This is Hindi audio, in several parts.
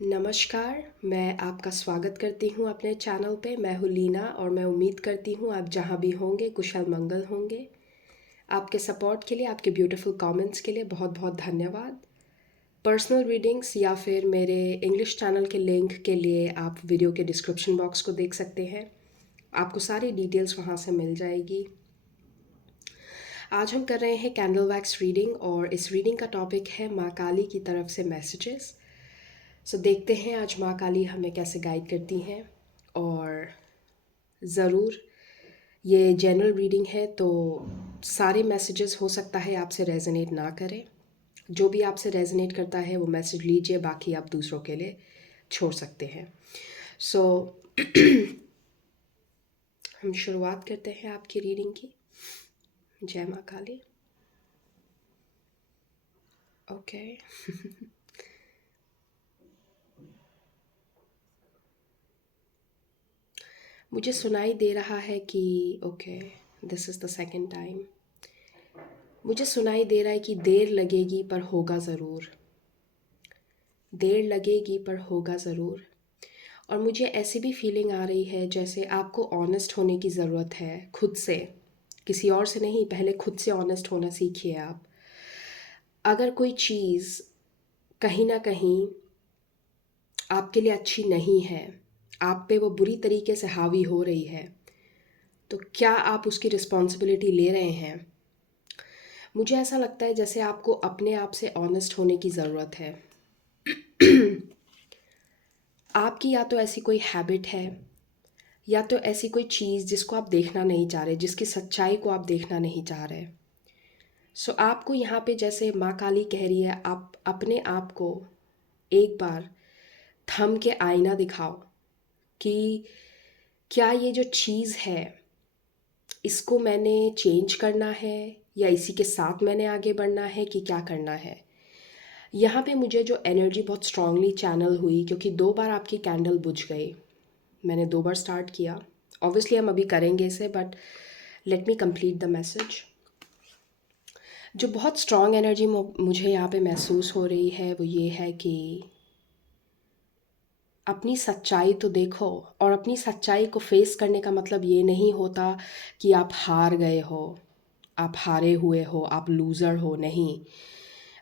नमस्कार, मैं आपका स्वागत करती हूँ अपने चैनल पे। मैं हूँ लीना और मैं उम्मीद करती हूँ आप जहाँ भी होंगे कुशल मंगल होंगे। आपके सपोर्ट के लिए, आपके ब्यूटीफुल कमेंट्स के लिए बहुत बहुत धन्यवाद। पर्सनल रीडिंग्स या फिर मेरे इंग्लिश चैनल के लिंक के लिए आप वीडियो के डिस्क्रिप्शन बॉक्स को देख सकते हैं। आपको सारी डिटेल्स वहाँ से मिल जाएगी। आज हम कर रहे हैं कैंडल वैक्स रीडिंग और इस रीडिंग का टॉपिक है माँ काली की तरफ से मैसेजेस। सो देखते हैं आज माँ काली हमें कैसे गाइड करती हैं। और ज़रूर ये जनरल रीडिंग है तो सारे मैसेजेस हो सकता है आपसे रेजोनेट ना करें। जो भी आपसे रेजोनेट करता है वो मैसेज लीजिए, बाकी आप दूसरों के लिए छोड़ सकते हैं। सो हम शुरुआत करते हैं आपकी रीडिंग की। जय माँ काली। ओके। मुझे सुनाई दे रहा है कि okay, this is the second time. मुझे सुनाई दे रहा है कि देर लगेगी पर होगा ज़रूर। देर लगेगी पर होगा ज़रूर। और मुझे ऐसी भी फीलिंग आ रही है जैसे आपको ऑनेस्ट होने की ज़रूरत है खुद से, किसी और से नहीं। पहले खुद से ऑनेस्ट होना सीखिए आप। अगर कोई चीज़ कहीं ना कहीं आपके लिए अच्छी नहीं है, आप पे वो बुरी तरीके से हावी हो रही है, तो क्या आप उसकी रिस्पॉन्सिबिलिटी ले रहे हैं? मुझे ऐसा लगता है जैसे आपको अपने आप से ऑनेस्ट होने की ज़रूरत है। आपकी या तो ऐसी कोई हैबिट है या तो ऐसी कोई चीज़ जिसको आप देखना नहीं चाह रहे, जिसकी सच्चाई को आप देखना नहीं चाह रहे। सो आपको यहाँ पे जैसे माँ काली कह रही है, आप अपने आप को एक बार थम के आईना दिखाओ कि क्या ये जो चीज़ है इसको मैंने चेंज करना है या इसी के साथ मैंने आगे बढ़ना है कि क्या करना है। यहाँ पे मुझे जो एनर्जी बहुत स्ट्रांगली चैनल हुई, क्योंकि 2 बार आपकी कैंडल बुझ गई। मैंने 2 बार स्टार्ट किया। ऑब्वियसली हम अभी करेंगे इसे, but let me complete the message. जो बहुत स्ट्रांग एनर्जी मुझे यहाँ पे महसूस हो रही है वो ये है कि अपनी सच्चाई तो देखो। और अपनी सच्चाई को फेस करने का मतलब ये नहीं होता कि आप हार गए हो, आप हारे हुए हो, आप लूज़र हो। नहीं,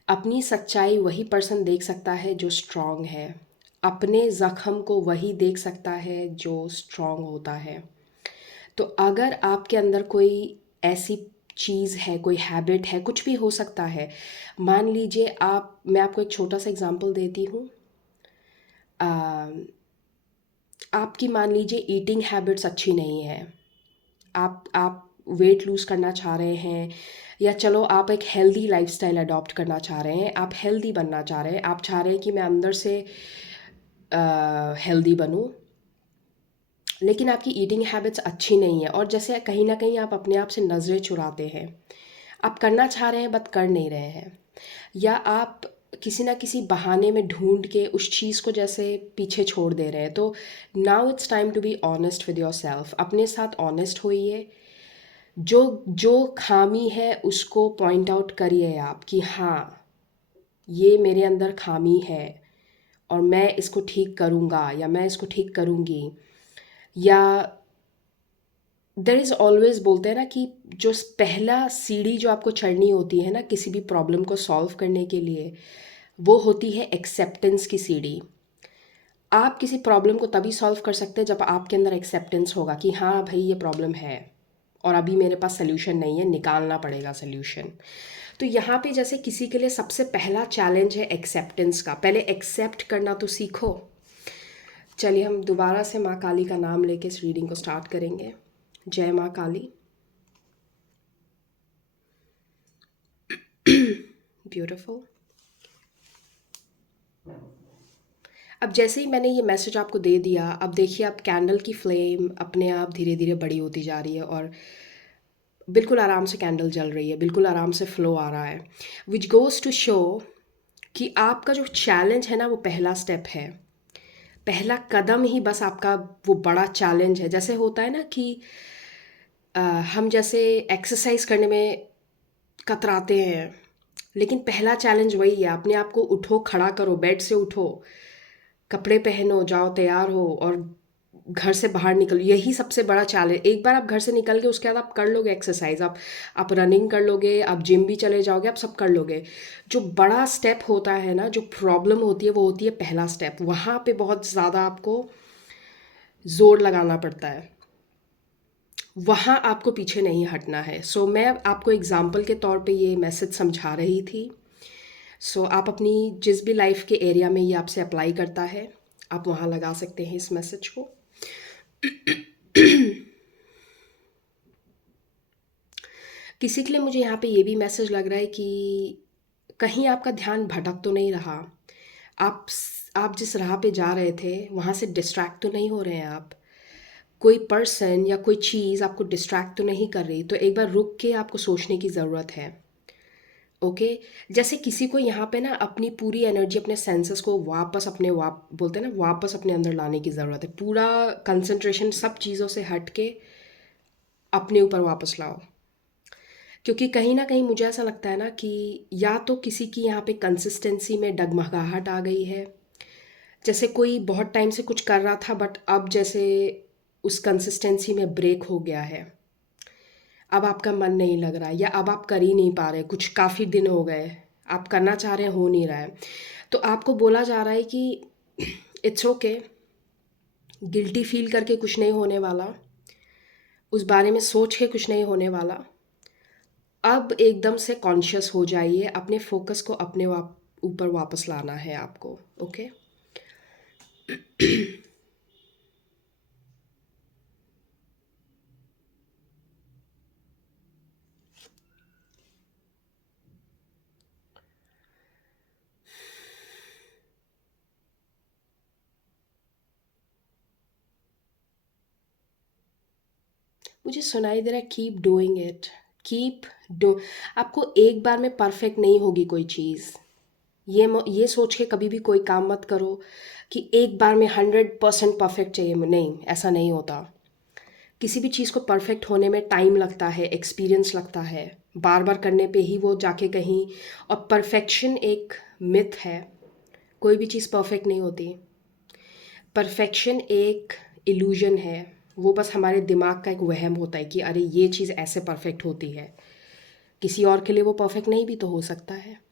अपनी सच्चाई वही पर्सन देख सकता है जो स्ट्रांग है। अपने ज़ख्म को वही देख सकता है जो स्ट्रांग होता है। तो अगर आपके अंदर कोई ऐसी चीज़ है, कोई हैबिट है, कुछ भी हो सकता है। मान लीजिए मैं आपको एक छोटा सा एग्जांपल देती हूँ। आपकी मान लीजिए ईटिंग हैबिट्स अच्छी नहीं है। आप वेट लूज़ करना चाह रहे हैं, या चलो आप एक हेल्दी लाइफस्टाइल अडॉप्ट करना चाह रहे हैं, आप हेल्दी बनना चाह रहे हैं, आप चाह रहे हैं कि मैं अंदर से हेल्दी बनूँ, लेकिन आपकी ईटिंग हैबिट्स अच्छी नहीं है। और जैसे कहीं ना कहीं आप अपने आप से नज़रें चुराते हैं। आप करना चाह रहे हैं बट कर नहीं रहे हैं, या आप किसी ना किसी बहाने में ढूंढ के उस चीज़ को जैसे पीछे छोड़ दे रहे हैं। तो now it's time to be honest with yourself. अपने साथ ऑनेस्ट होइए। जो जो खामी है उसको पॉइंट आउट करिए आप कि हाँ, ये मेरे अंदर खामी है और मैं इसको ठीक करूँगा या मैं इसको ठीक करूँगी। या देर इज़ ऑलवेज, बोलते हैं ना कि जो पहला सीढ़ी जो आपको चढ़नी होती है ना किसी भी प्रॉब्लम को सॉल्व करने के लिए, वो होती है एक्सेप्टेंस की सीढ़ी। आप किसी प्रॉब्लम को तभी सॉल्व कर सकते हैं जब आपके अंदर एक्सेप्टेंस होगा कि हाँ भाई, ये प्रॉब्लम है और अभी मेरे पास सल्यूशन नहीं है, निकालना पड़ेगा सल्यूशन। तो यहाँ पे जैसे किसी के लिए सबसे पहला चैलेंज है एक्सेप्टेंस का। पहले एक्सेप्ट करना तो सीखो। चलिए हम दोबारा से माँ काली का नाम लेके इस रीडिंग को स्टार्ट करेंगे। जय माँ काली। ब्यूटिफुल। अब जैसे ही मैंने ये मैसेज आपको दे दिया, अब देखिए आप कैंडल की फ्लेम अपने आप धीरे धीरे बड़ी होती जा रही है और बिल्कुल आराम से कैंडल जल रही है, बिल्कुल आराम से फ्लो आ रहा है। विच गोज़ टू शो कि आपका जो चैलेंज है ना वो पहला स्टेप है। पहला कदम ही बस आपका वो बड़ा चैलेंज है। जैसे होता है ना कि हम जैसे एक्सरसाइज करने में कतराते हैं, लेकिन पहला चैलेंज वही है। अपने आप को उठो, खड़ा करो, बेड से उठो, कपड़े पहनो, जाओ तैयार हो और घर से बाहर निकलो, यही सबसे बड़ा चैलेंज। एक बार आप घर से निकल के उसके बाद आप कर लोगे एक्सरसाइज, आप रनिंग कर लोगे, आप जिम भी चले जाओगे, आप सब कर लोगे। जो बड़ा स्टेप होता है ना, जो प्रॉब्लम होती है वो होती है पहला स्टेप, वहाँ पे बहुत ज़्यादा आपको जोर लगाना पड़ता है, वहाँ आपको पीछे नहीं हटना है। सो मैं आपको एग्जाम्पल के तौर पे ये मैसेज समझा रही थी। सो आप अपनी जिस भी लाइफ के एरिया में ये आपसे अप्लाई करता है, आप वहाँ लगा सकते हैं इस मैसेज को। किसी के लिए मुझे यहाँ पे ये भी मैसेज लग रहा है कि कहीं आपका ध्यान भटक तो नहीं रहा, आप जिस राह पे जा रहे थे वहाँ से डिस्ट्रैक्ट तो नहीं हो रहे हैं आप, कोई पर्सन या कोई चीज़ आपको डिस्ट्रैक्ट तो नहीं कर रही, तो एक बार रुक के आपको सोचने की ज़रूरत है। ओके। जैसे किसी को यहाँ पे ना अपनी पूरी एनर्जी, अपने सेंसेस को वापस अपने बोलते हैं ना, वापस अपने अंदर लाने की ज़रूरत है। पूरा कंसंट्रेशन सब चीज़ों से हट के अपने ऊपर वापस लाओ। क्योंकि कहीं ना कहीं मुझे ऐसा लगता है ना कि या तो किसी की यहाँ पे कंसिस्टेंसी में डगमगाहट आ गई है, जैसे कोई बहुत टाइम से कुछ कर रहा था बट अब जैसे उस कंसिस्टेंसी में ब्रेक हो गया है, अब आपका मन नहीं लग रहा है या अब आप कर ही नहीं पा रहे, कुछ काफ़ी दिन हो गए आप करना चाह रहे हैं, हो नहीं रहा है, तो आपको बोला जा रहा है कि इट्स ओके, गिल्टी फील करके कुछ नहीं होने वाला, उस बारे में सोच के कुछ नहीं होने वाला। अब एकदम से कॉन्शियस हो जाइए, अपने फोकस को अपने ऊपर वापस लाना है आपको। ओके। मुझे सुनाई दे रहा है keep doing it, keep do. आपको एक बार में परफेक्ट नहीं होगी कोई चीज़, ये सोच के कभी भी कोई काम मत करो कि एक बार में 100% परफेक्ट चाहिए, नहीं, ऐसा नहीं होता। किसी भी चीज़ को परफेक्ट होने में टाइम लगता है, एक्सपीरियंस लगता है, बार बार करने पे ही वो जाके कहीं। और परफेक्शन एक मिथ है, कोई भी चीज़ परफेक्ट नहीं होती। परफेक्शन एक इल्यूजन है, वो बस हमारे दिमाग का एक वहम होता है कि अरे ये चीज़ ऐसे परफेक्ट होती है, किसी और के लिए वो परफेक्ट नहीं भी तो हो सकता है।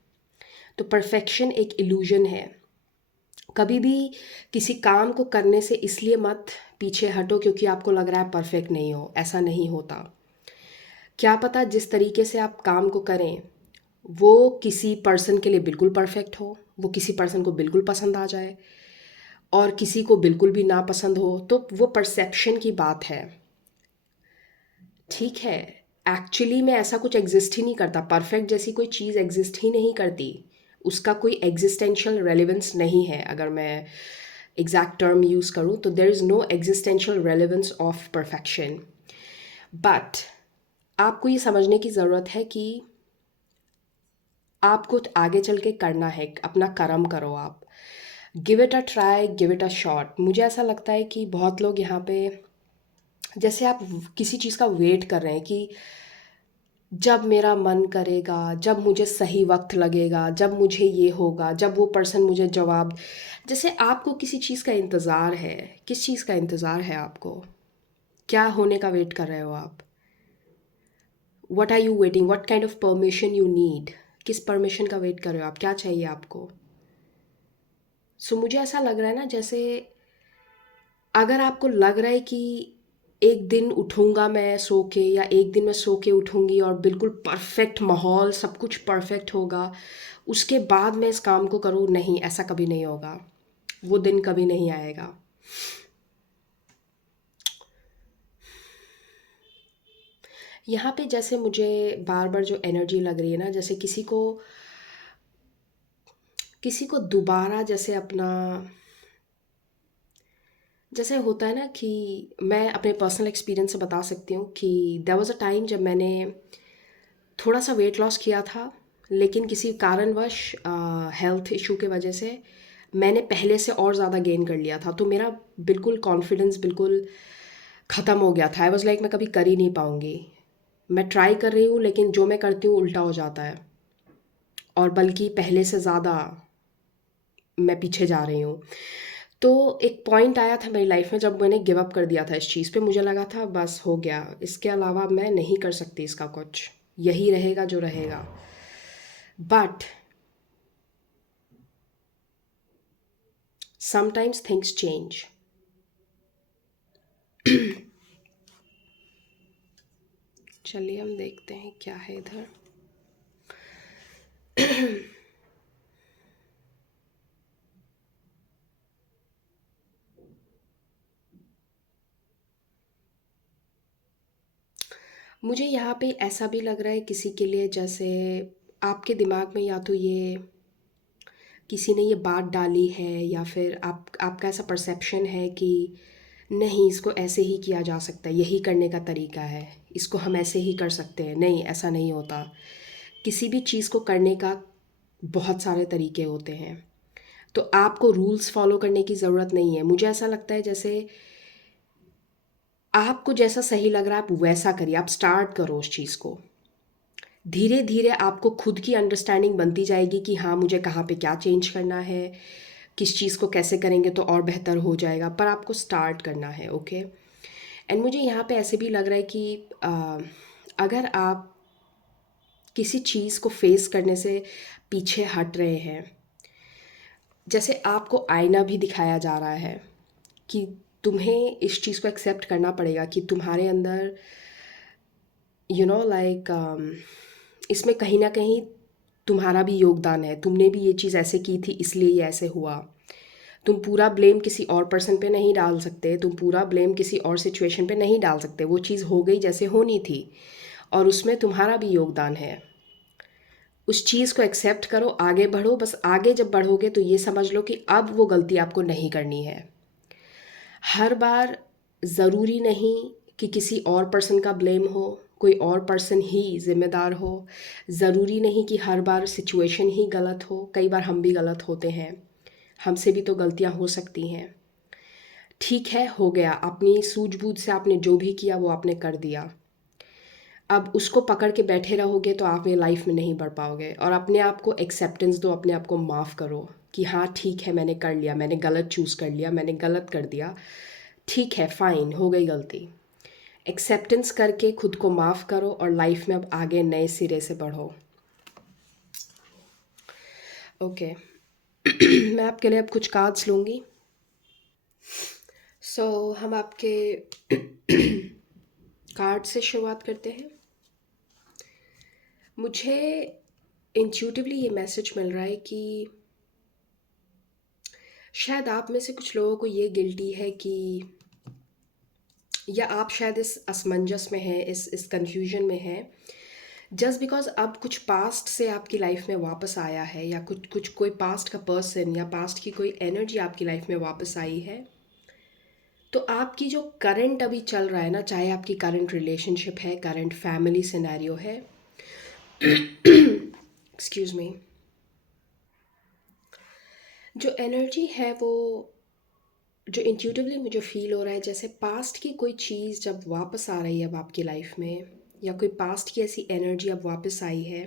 तो परफेक्शन एक इल्यूजन है। कभी भी किसी काम को करने से इसलिए मत पीछे हटो क्योंकि आपको लग रहा है परफेक्ट नहीं हो, ऐसा नहीं होता। क्या पता जिस तरीके से आप काम को करें वो किसी पर्सन के लिए बिल्कुल परफेक्ट हो, वो किसी पर्सन को बिल्कुल पसंद आ जाए और किसी को बिल्कुल भी ना पसंद हो, तो वो परसेप्शन की बात है। ठीक है, एक्चुअली में ऐसा कुछ एग्जिस्ट ही नहीं करता, परफेक्ट जैसी कोई चीज़ एग्जिस्ट ही नहीं करती, उसका कोई एग्जिस्टेंशियल रेलिवेंस नहीं है। अगर मैं एग्जैक्ट टर्म यूज़ करूँ तो there is no existential relevance of perfection. But आपको ये समझने की ज़रूरत है कि आपको आगे चल के करना है, अपना कर्म करो आप, give it a try, give it a shot. मुझे ऐसा लगता है कि बहुत लोग यहाँ पे जैसे आप किसी चीज़ का वेट कर रहे हैं कि जब मेरा मन करेगा, जब मुझे सही वक्त लगेगा, जब मुझे ये होगा, जब वो पर्सन मुझे जवाब, जैसे आपको किसी चीज़ का इंतज़ार है। किस चीज़ का इंतज़ार है आपको? क्या होने का वेट कर रहे हो आप? What are you waiting, what kind of permission you need, किस परमिशन का वेट कर रहे हो आप, क्या चाहिए आपको? सो मुझे ऐसा लग रहा है ना, जैसे अगर आपको लग रहा है कि एक दिन उठूँगा मैं सो के, या एक दिन मैं सो के उठूँगी और बिल्कुल परफेक्ट माहौल, सब कुछ परफेक्ट होगा, उसके बाद मैं इस काम को करूँ, नहीं, ऐसा कभी नहीं होगा, वो दिन कभी नहीं आएगा। यहाँ पे जैसे मुझे बार बार जो एनर्जी लग रही है ना, जैसे किसी को दोबारा जैसे अपना, जैसे होता है ना कि मैं अपने पर्सनल एक्सपीरियंस से बता सकती हूँ कि देयर वाज़ अ टाइम जब मैंने थोड़ा सा वेट लॉस किया था, लेकिन किसी कारणवश हेल्थ इशू के वजह से मैंने पहले से और ज़्यादा गेन कर लिया था, तो मेरा बिल्कुल कॉन्फिडेंस बिल्कुल ख़त्म हो गया था। आई वॉज़ लाइक मैं कभी कर ही नहीं पाऊँगी, मैं ट्राई कर रही हूँ लेकिन जो मैं करती हूँ उल्टा हो जाता है, और बल्कि पहले से ज़्यादा मैं पीछे जा रही हूँ। तो एक पॉइंट आया था मेरी लाइफ में जब मैंने गिव अप कर दिया था इस चीज़ पे। मुझे लगा था बस हो गया, इसके अलावा मैं नहीं कर सकती इसका कुछ, यही रहेगा जो रहेगा। But sometimes things change. चलिए हम देखते हैं क्या है इधर। मुझे यहाँ पे ऐसा भी लग रहा है किसी के लिए, जैसे आपके दिमाग में या तो ये किसी ने ये बात डाली है, या फिर आपका ऐसा परसेप्शन है कि नहीं, इसको ऐसे ही किया जा सकता है, यही करने का तरीका है, इसको हम ऐसे ही कर सकते हैं। नहीं, ऐसा नहीं होता। किसी भी चीज़ को करने का बहुत सारे तरीके होते हैं। तो आपको रूल्स फॉलो करने की ज़रूरत नहीं है। मुझे ऐसा लगता है जैसे आपको जैसा सही लग रहा है आप वैसा करिए, आप स्टार्ट करो उस चीज़ को। धीरे धीरे आपको खुद की अंडरस्टैंडिंग बनती जाएगी कि हाँ, मुझे कहाँ पे क्या चेंज करना है, किस चीज़ को कैसे करेंगे तो और बेहतर हो जाएगा, पर आपको स्टार्ट करना है। ओके। एंड मुझे यहाँ पे ऐसे भी लग रहा है कि अगर आप किसी चीज़ को फेस करने से पीछे हट रहे हैं, जैसे आपको आईना भी दिखाया जा रहा है कि तुम्हें इस चीज़ को एक्सेप्ट करना पड़ेगा कि तुम्हारे अंदर लाइक इसमें कहीं ना कहीं तुम्हारा भी योगदान है। तुमने भी ये चीज़ ऐसे की थी इसलिए ये ऐसे हुआ। तुम पूरा ब्लेम किसी और पर्सन पे नहीं डाल सकते, तुम पूरा ब्लेम किसी और सिचुएशन पे नहीं डाल सकते। वो चीज़ हो गई जैसे होनी थी, और उसमें तुम्हारा भी योगदान है। उस चीज़ को एक्सेप्ट करो, आगे बढ़ो। बस आगे जब बढ़ोगे तो ये समझ लो कि अब वो गलती आपको नहीं करनी है। हर बार ज़रूरी नहीं कि किसी और पर्सन का ब्लेम हो, कोई और पर्सन ही ज़िम्मेदार हो। ज़रूरी नहीं कि हर बार सिचुएशन ही गलत हो, कई बार हम भी गलत होते हैं, हमसे भी तो गलतियाँ हो सकती हैं। ठीक है, हो गया, अपनी सूझबूझ से आपने जो भी किया वो आपने कर दिया। अब उसको पकड़ के बैठे रहोगे तो आप ये लाइफ में नहीं बढ़ पाओगे। और अपने आप को एक्सेप्टेंस दो, अपने आप को माफ़ करो कि हाँ ठीक है, मैंने कर लिया, मैंने गलत चूज़ कर लिया, मैंने गलत कर दिया, ठीक है, फ़ाइन, हो गई गलती। एक्सेप्टेंस करके खुद को माफ़ करो और लाइफ में अब आगे नए सिरे से बढ़ो। ओके। मैं आपके लिए अब कुछ कार्ड्स लूँगी। हम आपके कार्ड से शुरुआत करते हैं। मुझे इंट्यूटिवली ये मैसेज मिल रहा है कि शायद आप में से कुछ लोगों को ये गिल्टी है कि, या आप शायद इस असमंजस में हैं, इस कन्फ्यूजन में हैं, जस्ट बिकॉज अब कुछ पास्ट से आपकी लाइफ में वापस आया है, या कुछ कुछ कोई पास्ट का पर्सन या पास्ट की कोई एनर्जी आपकी लाइफ में वापस आई है। तो आपकी जो करंट अभी चल रहा है ना, चाहे आपकी करंट रिलेशनशिप है, करंट फैमिली सिनेरियो है, एक्सक्यूज मी, जो एनर्जी है वो, जो इंट्यूटिवली मुझे फील हो रहा है जैसे पास्ट की कोई चीज़ जब वापस आ रही है अब आपकी लाइफ में, या कोई पास्ट की ऐसी एनर्जी अब वापस आई है,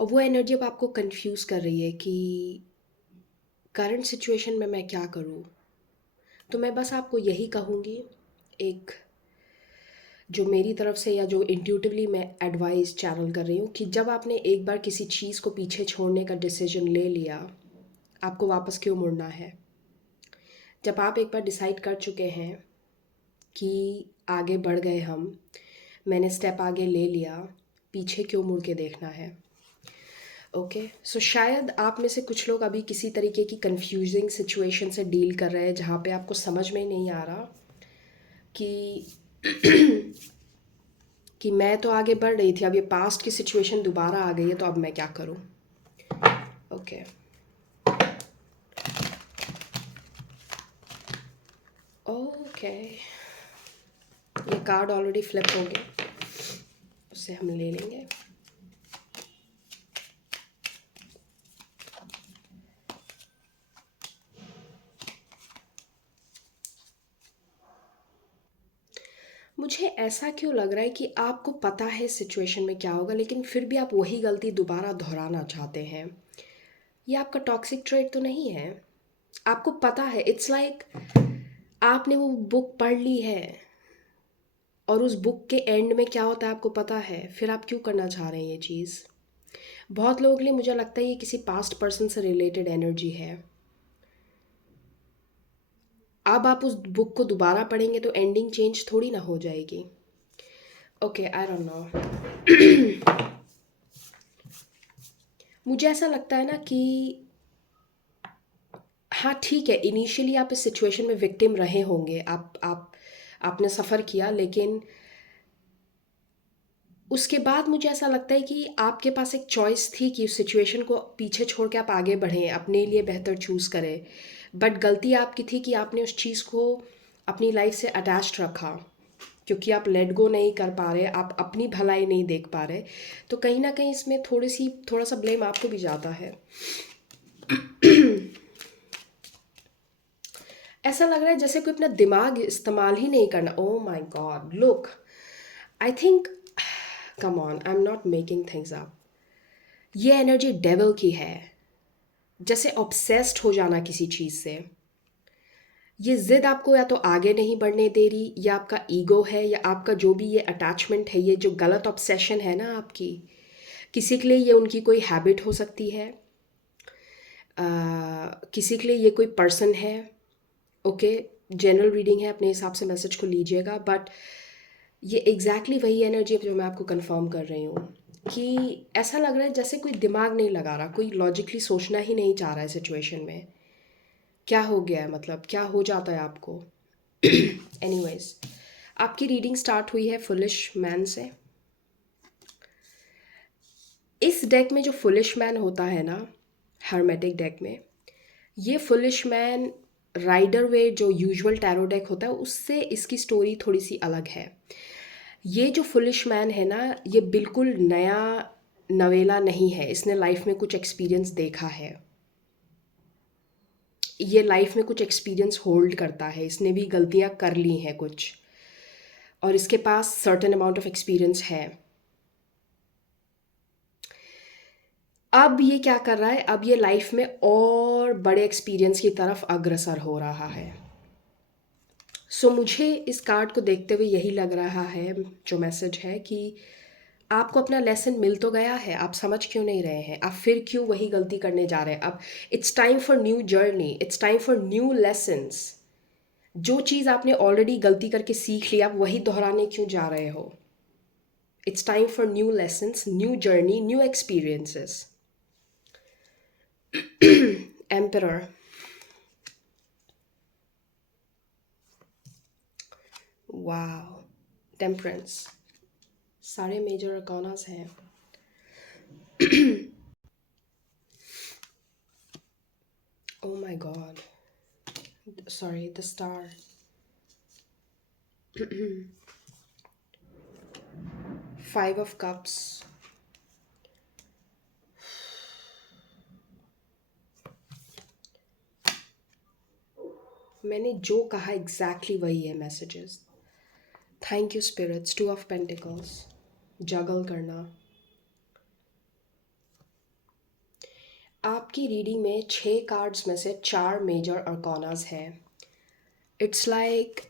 और वो एनर्जी अब आपको कंफ्यूज कर रही है कि करंट सिचुएशन में मैं क्या करूँ। तो मैं बस आपको यही कहूँगी, एक जो मेरी तरफ से या जो इंट्यूटिवली मैं एडवाइस चैनल कर रही हूँ, कि जब आपने एक बार किसी चीज़ को पीछे छोड़ने का डिसीजन ले लिया, आपको वापस क्यों मुड़ना है। जब आप एक बार डिसाइड कर चुके हैं कि आगे बढ़ गए हम, मैंने स्टेप आगे ले लिया, पीछे क्यों मुड़ के देखना है। ओके। शायद आप में से कुछ लोग अभी किसी तरीके की कंफ्यूजिंग सिचुएशन से डील कर रहे हैं, जहाँ पे आपको समझ में नहीं आ रहा कि कि मैं तो आगे बढ़ रही थी, अब ये पास्ट की सिचुएशन दोबारा आ गई है, तो अब मैं क्या करूँ। ओके। ओके, ये कार्ड ऑलरेडी फ्लिप हो गया, उसे हम ले लेंगे। मुझे ऐसा क्यों लग रहा है कि आपको पता है सिचुएशन में क्या होगा, लेकिन फिर भी आप वही गलती दोबारा दोहराना चाहते हैं। ये आपका टॉक्सिक ट्रेट तो नहीं है। आपको पता है, इट्स लाइक आपने वो बुक पढ़ ली है और उस बुक के एंड में क्या होता है आपको पता है, फिर आप क्यों करना चाह रहे हैं ये चीज़। बहुत लोगों के लिए मुझे लगता है ये किसी पास्ट पर्सन से रिलेटेड एनर्जी है। अब आप उस बुक को दोबारा पढ़ेंगे तो एंडिंग चेंज थोड़ी ना हो जाएगी। Okay, I don't know. मुझे ऐसा लगता है ना कि हाँ ठीक है, इनिशियली आप इस सिचुएशन में विक्टिम रहे होंगे, आपने सफ़र किया, लेकिन उसके बाद मुझे ऐसा लगता है कि आपके पास एक चॉइस थी कि उस सिचुएशन को पीछे छोड़ के आप आगे बढ़ें, अपने लिए बेहतर चूज़ करें। बट गलती आपकी थी कि आपने उस चीज़ को अपनी लाइफ से अटैच्ड रखा, क्योंकि आप लेट गो नहीं कर पा रहे, आप अपनी भलाई नहीं देख पा रहे। तो कहीं ना कहीं इसमें थोड़ा सा ब्लेम आपको भी जाता है। ऐसा लग रहा है जैसे कोई अपना दिमाग इस्तेमाल ही नहीं करना। Oh my God, look, I think, come on, I am not making things up, ये एनर्जी डेविल की है। जैसे ऑब्सेस्ड हो जाना किसी चीज़ से। ये ज़िद आपको या तो आगे नहीं बढ़ने दे रही, या आपका ईगो है, या आपका जो भी ये अटैचमेंट है, ये जो गलत ऑब्सेशन है ना आपकी, किसी के लिए ये उनकी कोई हैबिट हो सकती है, किसी के लिए ये कोई पर्सन है। ओके, जनरल रीडिंग है, अपने हिसाब से मैसेज को लीजिएगा, बट ये एग्जैक्टली वही एनर्जी है जो मैं आपको कंफर्म कर रही हूँ कि ऐसा लग रहा है जैसे कोई दिमाग नहीं लगा रहा, कोई लॉजिकली सोचना ही नहीं चाह रहा है सिचुएशन में। क्या हो गया है, मतलब क्या हो जाता है आपको। एनीवेज, आपकी रीडिंग स्टार्ट हुई है फुलिश मैन से। इस डेक में जो फुलिश मैन होता है ना, हर्मेटिक डेक में, ये फुलिश मैन राइडर वे जो यूजुअल टैरो डेक होता है उससे इसकी स्टोरी थोड़ी सी अलग है। ये जो फुलिश मैन है ना, ये बिल्कुल नया नवेला नहीं है, इसने लाइफ में कुछ एक्सपीरियंस देखा है, ये लाइफ में कुछ एक्सपीरियंस होल्ड करता है, इसने भी गलतियां कर ली हैं कुछ, और इसके पास सर्टेन अमाउंट ऑफ एक्सपीरियंस है। अब ये क्या कर रहा है, अब ये लाइफ में और बड़े एक्सपीरियंस की तरफ अग्रसर हो रहा है। सो मुझे इस कार्ड को देखते हुए यही लग रहा है, जो मैसेज है, कि आपको अपना लेसन मिल तो गया है, आप समझ क्यों नहीं रहे हैं, आप फिर क्यों वही गलती करने जा रहे हैं। अब it's time for new journey, it's time for new lessons. जो चीज़ आपने ऑलरेडी गलती करके सीख लिया, आप वही दोहराने क्यों जा रहे हो। It's time for new lessons, new journey, new experiences. Emperor, wow, temperance, सारे मेजर अरकानास हैं। Oh my god. Sorry, the star. Five of Cups. मैंने जो कहा एग्जैक्टली वही है messages. Thank you spirits. Two of pentacles, juggle करना। आपकी रीडिंग में 6 कार्ड्स में से 4 मेजर अरकानास हैं। इट्स लाइक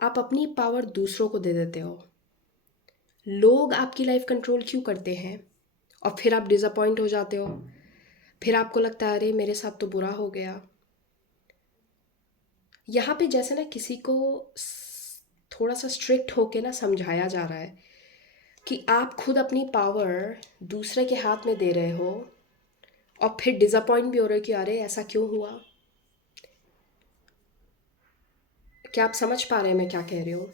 आप अपनी पावर दूसरों को दे देते हो। लोग आपकी लाइफ कंट्रोल क्यों करते हैं, और फिर आप डिसअपॉइंट हो जाते हो, फिर आपको लगता है अरे मेरे साथ तो बुरा हो गया। यहाँ पे जैसे ना किसी को थोड़ा सा स्ट्रिक्ट होके ना समझाया जा रहा है कि आप खुद अपनी पावर दूसरे के हाथ में दे रहे हो, और फिर डिसअपॉइंट भी हो रहे हो कि अरे ऐसा क्यों हुआ। क्या आप समझ पा रहे हैं मैं क्या कह रही हूँ।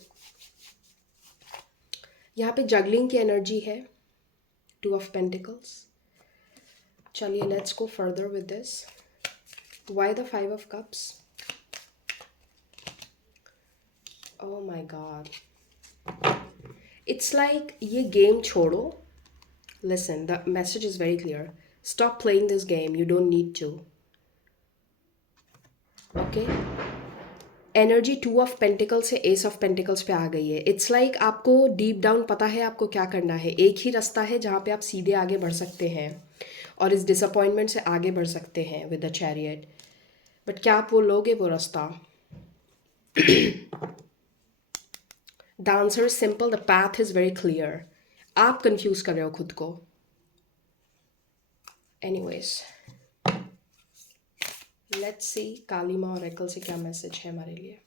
यहाँ पे जगलिंग की एनर्जी है, 2 ऑफ पेंटिकल्स। चलिए लेट्स गो फर्दर विद दिस। Why the 5 of cups. Oh my god, it's like ये गेम छोड़ो। Listen, the message is very clear. Stop playing this game, you don't need to. Okay, energy 2 of pentacle से एस ऑफ पेंटिकल्स पे आ गई है। इट्स लाइक आपको डीप डाउन पता है आपको क्या करना है, एक ही रास्ता है जहाँ पे आप सीधे आगे बढ़ सकते हैं, और इस डिसअपॉइंटमेंट से आगे बढ़ सकते हैं विद द चैरियट। बट क्या आप वो लोगे वो रास्ता? The answer is simple, the path is very clear. आप कंफ्यूज कर रहे हो खुद को। एनीवेज, लेट्स सी काली माँ ऑरेकल से क्या मैसेज है हमारे लिए।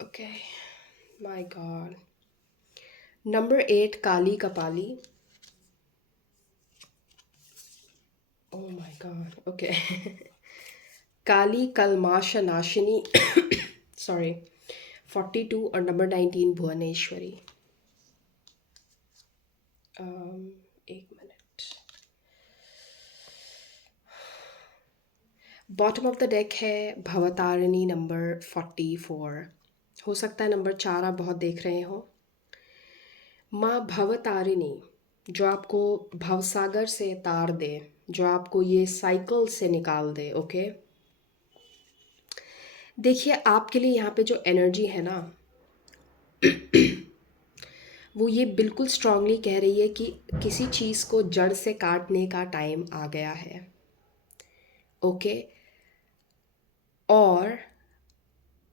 Okay, my God. Number 8 Kali Kapali. Oh my God, okay. Kali कलमाश नाशिनी सॉरी 42 और नंबर 19 भुवनेश्वरी। एक minute. Bottom of the deck है भवतारिणी नंबर 44। हो सकता है नंबर 4 आप बहुत देख रहे हो। माँ भवतारिणी जो आपको भवसागर से तार दे, जो आपको ये साइकिल से निकाल दे। ओके, देखिए आपके लिए यहाँ पे जो एनर्जी है ना, वो ये बिल्कुल स्ट्रांगली कह रही है कि किसी चीज़ को जड़ से काटने का टाइम आ गया है। ओके, और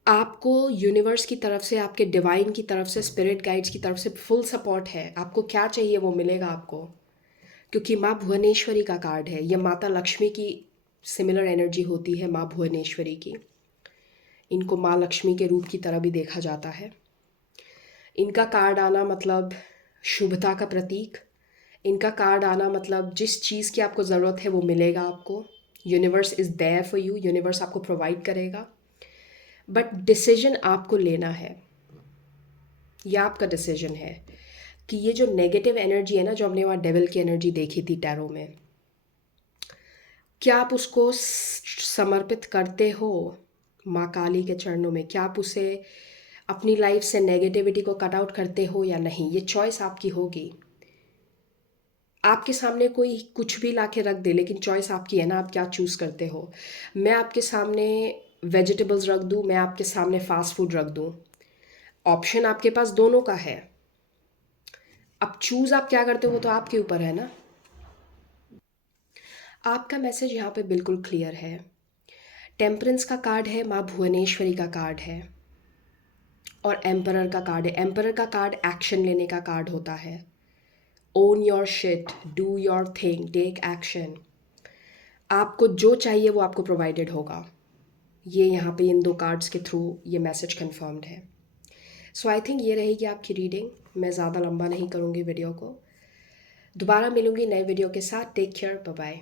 आपको यूनिवर्स की तरफ से, आपके डिवाइन की तरफ से, स्पिरिट गाइड्स की तरफ से फुल सपोर्ट है। आपको क्या चाहिए वो मिलेगा आपको, क्योंकि माँ भुवनेश्वरी का कार्ड है। ये माता लक्ष्मी की सिमिलर एनर्जी होती है, माँ भुवनेश्वरी की। इनको माँ लक्ष्मी के रूप की तरह भी देखा जाता है। इनका कार्ड आना मतलब शुभता का प्रतीक। इनका कार्ड आना मतलब जिस चीज़ की आपको ज़रूरत है वो मिलेगा आपको। Universe is there for you, universe आपको प्रोवाइड करेगा। बट डिसीजन आपको लेना है, यह आपका डिसीजन है कि ये जो नेगेटिव एनर्जी है ना, जो हमने वहाँ डेविल की एनर्जी देखी थी टैरो में, क्या आप उसको समर्पित करते हो माँ काली के चरणों में? क्या आप उसे अपनी लाइफ से नेगेटिविटी को कट आउट करते हो या नहीं? ये चॉइस आपकी होगी। आपके सामने कोई कुछ भी ला के रख दे, लेकिन चॉइस आपकी है ना, आप क्या चूज़ करते हो। मैं आपके सामने वेजिटेबल्स रख दूँ, मैं आपके सामने फास्ट फूड रख दूँ, ऑप्शन आपके पास दोनों का है। अब चूज़ आप क्या करते हो वो तो आपके ऊपर है ना। आपका मैसेज यहाँ पे बिल्कुल क्लियर है। टेम्परेंस का कार्ड है, माँ भुवनेश्वरी का कार्ड है, और एम्परर का कार्ड है। एम्परर का कार्ड एक्शन लेने का कार्ड होता है। Own your shit, do your thing, take action. आपको जो चाहिए वो आपको प्रोवाइडेड होगा। ये यहाँ पे इन दो कार्ड्स के थ्रू ये मैसेज कंफर्म्ड है। सो आई थिंक ये रहेगी आपकी रीडिंग। मैं ज़्यादा लंबा नहीं करूँगी वीडियो को। दोबारा मिलूँगी नए वीडियो के साथ। Take care, bye bye.